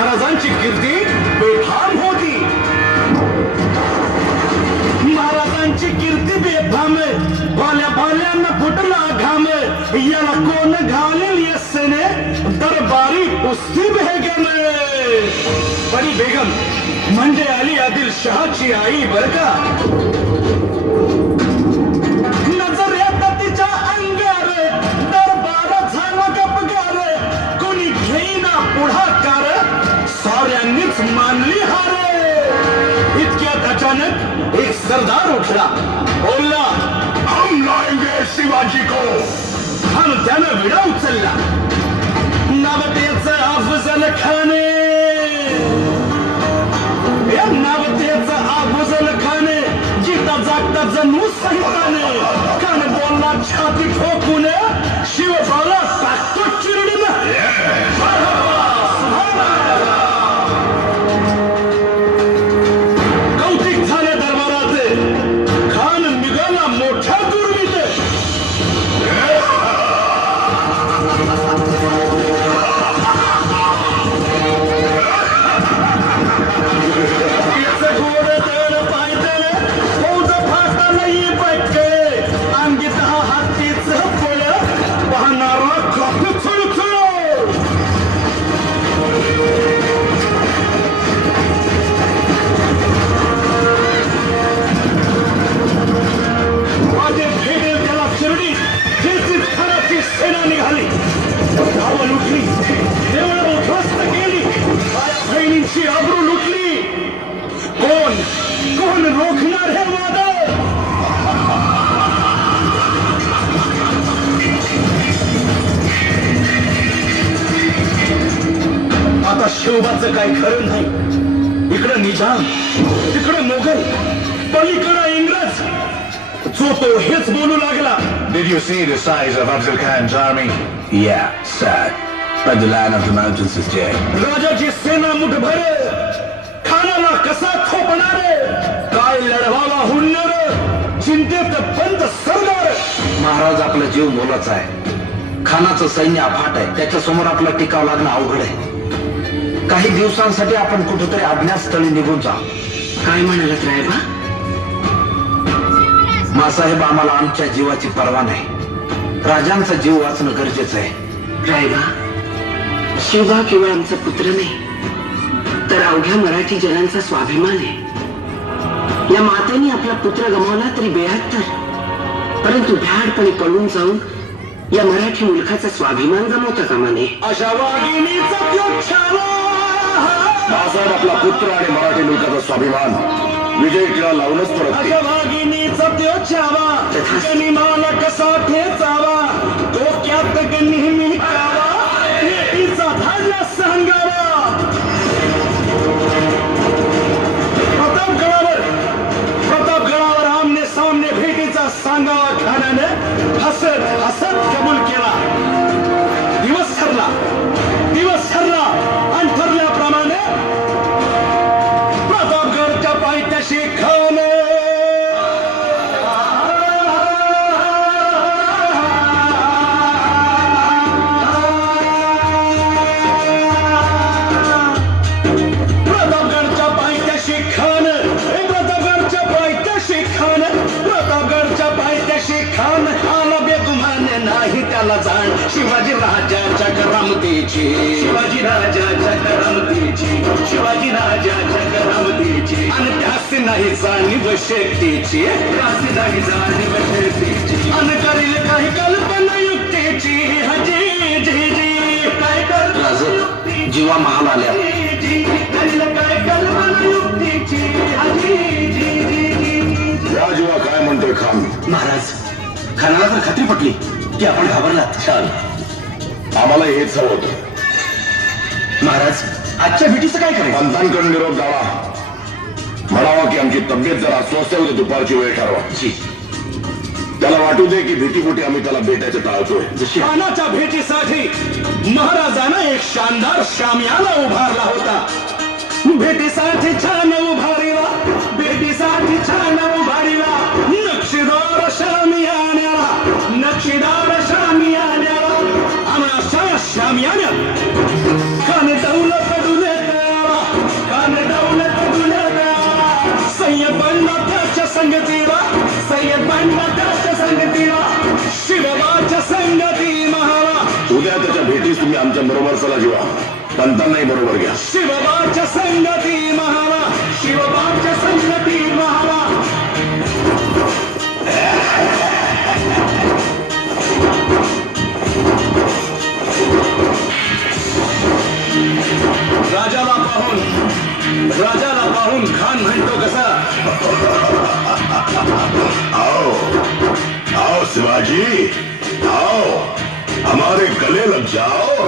महाराजांची कीर्ती बेफाम होती. महाराजांची कीर्ती बेफाम, भल्या भल्यांना फुटला घाम. याला कोण घालेल यस्सेने दरबारी कुस्ती बेगम. परी बेगम म्हणजे अली आदिल शहाची आई बर का. नजर येतात तिच्या अंगार, दरबार झाला गपगार. कोणी घेईना पुढाकार, साऱ्यांनीच मानली हार. इतक्यात अचानक एक सरदार उठला, बोलला, हम लाएंगे शिवाजी को. आणि त्यानं विडा उचलला. नाव त्याचं अफजल खान. नाव त्याचं अफजल खान. जिता जागता जणू सैताने. कान बोलला छाती ठोकून, शिवबाला टाकतो चिरडून. कौतिक झाले दरबारात. खान निघाला मोठ्या दुर्मीत. सेना निघाली. गावं लुटली, देवळं उद्ध्वस्त केली, बहिणींची आबरू लुटली. कोण कोण रोखणार हे वादळ. आता शिवबाचं काय खरं नाही. इकडं निजाम, तिकडं मोगल, पलीकडं इंग्रज. जो तो हेच बोलू लागला. Did you see the size of Afzal Khan's army? Yeah, sad. But the land of the mountains is dead. राजाची सेना मुठभर, खानाला कसा खोपणार. काय लढवाला हुनर, चिंतेत बंद सरदार. महाराज आपला जीव मोलाचा आहे. खानाचं सैन्य अफाट आहे. त्याच्या समोर आपला टिकाव लागणं अवघड आहे. काही दिवसांसाठी आपण कुठेतरी अज्ञातस्थळी निघून जा. काय म्हणालात रायबा. मासाहेब, आम्हाला आमच्या जीवाची पर्वा नाही. राजांचा जीव वाचणं गरजेचं आहे. रायबा, शिवबा केवळ आमचा पुत्र नाही, तर अवघ्या मराठी जनांचा स्वाभिमान आहे. या मातेने आपला पुत्र गमावला तरी बेहत्तर, परंतु भ्याडपणे पळून जाऊन या मराठी मुलखाचा स्वाभिमान गमावता कामा नये. अशा वाघिणीचा त्यो छावा. मासाहेब, आपला पुत्र आणि मराठी मुलकाचा स्वाभिमान विजय टिळा लावूनच परत. अशा वाघिणीचा त्यो छावा. गनिमाला कसा ठेचावा, डोक्यात नेहमी कावा. भेटीचा धाडला सांगावा. प्रतापगडावर आमने सामने भेटीचा सांगावा. खानाने हसत हसत कबूल केला. दिवस ठरला आणि ठरल्याप्रमाणे प्रतापगडच्या पायथ्याशी खान. प्रतापगडच्या पायथ्याशी खान. प्रतापगडच्या पायथ्याशी खान. आला बेगुमान नाही त्याला जाण. शिवाजी राजाच्या करामतीची. शिवाजी राजाच्या करामतीची. शिवाजी राजाच्या करामतीची. आणि त्यास नाही जाणीव शेतीची. त्यास नाही जाणीव शेतीची. आणि करील काही कल्पना युक्तीची. हजी जी जी काय कर जीवा महाल आल्या. करील काय कल्पना युक्तीची. हजी जी जी. या जीवा काय म्हणतोय खान. महाराज, खानाला तर खात्री पटली की आपण घाबरलात. छान, आम्हाला हेच हवं होतं. महाराज, आजच्या भेटीचं काय करायचं. पंतांकडे निरोप द्यावा. म्हणावा की आमची तब्येत जरा अस्वस्थ होते, दुपारची वेळ ठरवा. जी. त्याला वाटू दे की भीतीपोटी आम्ही त्याला भेटायचं टाळतोय. खानाच्या भेटीसाठी महाराजानं एक शानदार शामियाना उभारला होता. भेटीसाठी छान उभारीला. भेटीसाठी छान उभारीला. नक्षीदार शामियान्याला. नक्षीदार शामियान्याला. आणि अशा शामियान्यात खान दौलत डुले गेला शिवबाच्या संगती महाला. उद्या त्याच्या भेटीस तुम्ही आमच्या बरोबर चला जीवा, पंतांनाही बरोबर घ्या. शिवबाच्या संगती महाला, शिवबाच्या संगती महाला. राजाला पाहून खान म्हणतो कसा, आओ आओ शिवाजी, आओ हमारे गले लग जाओ.